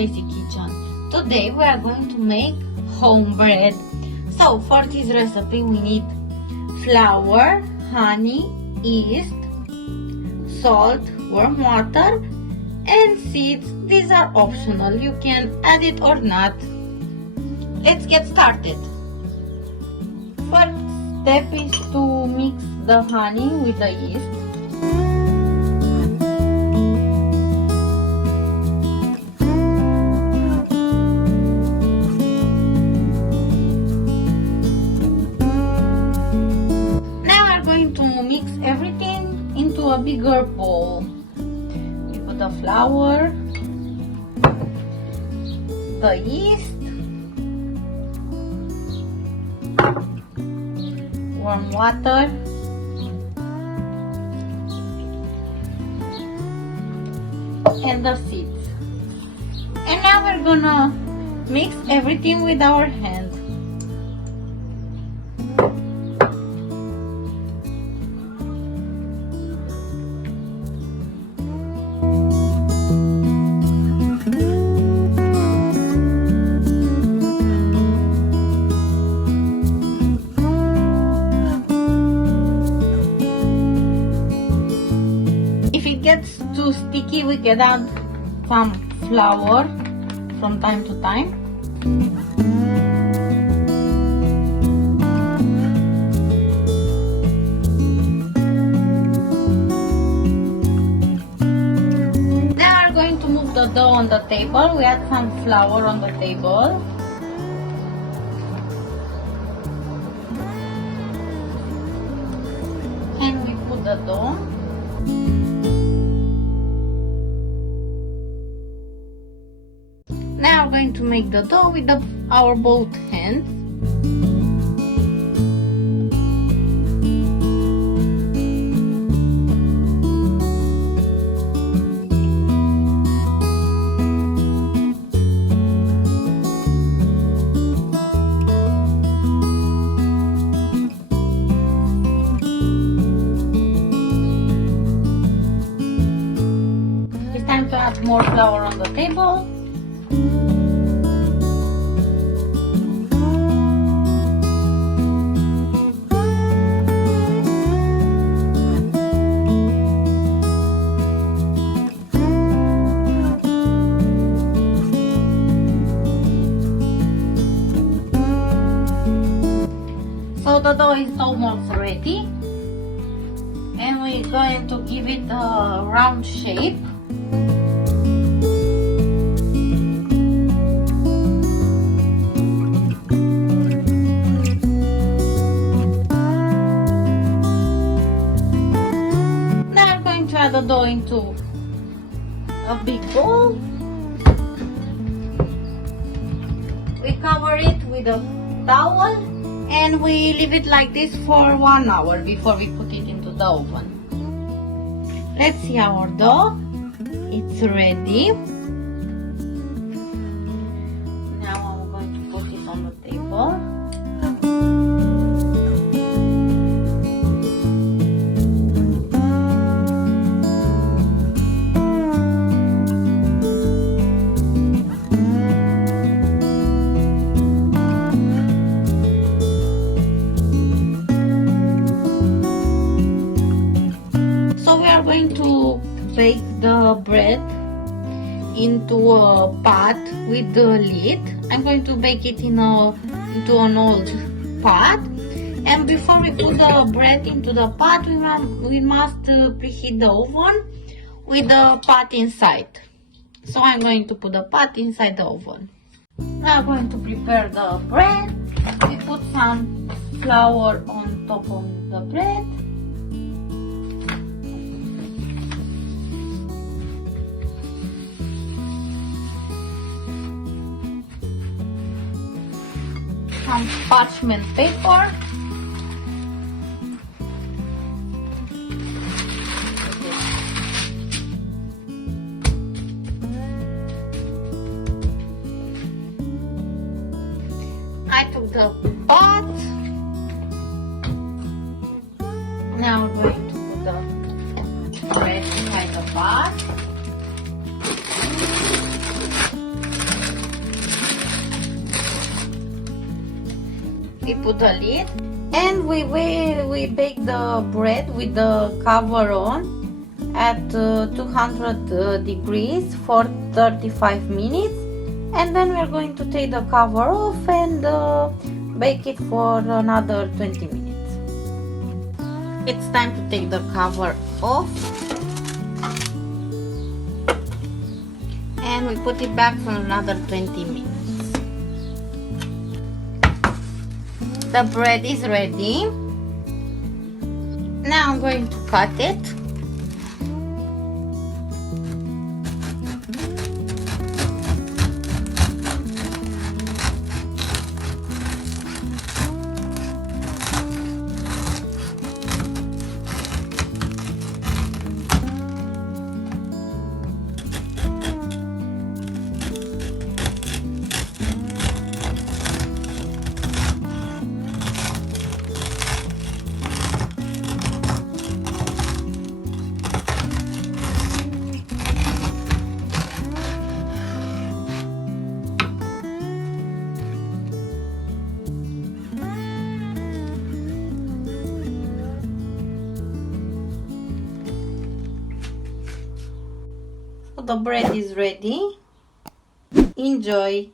Basic Kitchen. Today we are going to make home bread. So for this recipe we need flour, honey, yeast, salt, warm water and seeds. These are optional, you can add it or not. Let's get started. First step is to mix the honey with the yeast. Mix everything into a bigger bowl. We put the flour, the yeast, warm water, and the seeds. And now we're gonna mix everything with our hands. Gets too sticky, we can add some flour from time to time. Now we're going to move the dough on the table. We add some flour on the table. And we put the dough. Now we're going to make the dough with our both hands. It's time to add more flour on the table. So the dough is almost ready, and we're going to give it a round shape. Now I'm going to add the dough into a big bowl. We cover it with a towel. And we leave it like this for 1 hour before we put it into the oven. Let's see our dough. It's ready. Now I'm going to put it on the table. Going to bake the bread into a pot with the lid. I'm going to bake it into an old pot, and before we put the bread into the pot, we must preheat the oven with the pot inside. So I'm going to put the pot inside the oven. Now I'm going to prepare the bread. We put some flour on top of the bread. Some parchment paper. I took the pot. Now we're going to put the bread inside the pot. we put the lid and we bake the bread with the cover on at 200 degrees for 35 minutes, and then we're going to take the cover off and bake it for another 20 minutes. It's time to take the cover off and we put it back for another 20 minutes. The bread is ready. Now I'm going to cut it. The bread is ready. Enjoy!